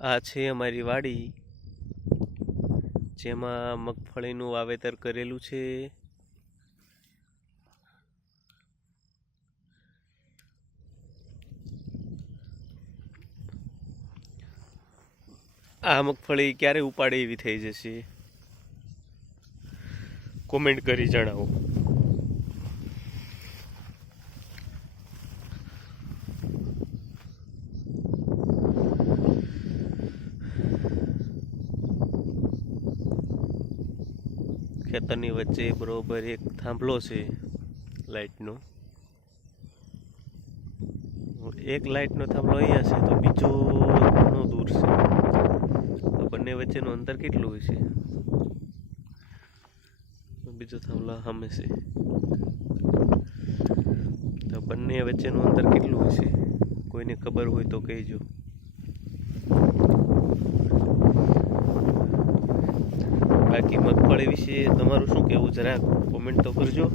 આ છે અમારી વાડી, જેમાં મગફળીનું વાવેતર કરેલું છે. આ મગફળી ક્યારે ઉપાડે એવી થઈ જશે, કોમેન્ટ કરી જણાવો. ખેતરની વચ્ચે બરોબર એક થાંભલો છે લાઇટનો. એક લાઇટનો થાંભલો અહીંયા છે તો બીજો ઘણો દૂર છે. તો બંને વચ્ચેનું અંતર કેટલું હોય છે? બીજો થાંભલો સામે છે. તો બંને વચ્ચેનું અંતર કેટલું હશે? કોઈને ખબર હોય તો કહેજો. બાકી મગફળી વિશે તમારું શું કહેવું, જરાક કોમેન્ટ તો કરજો.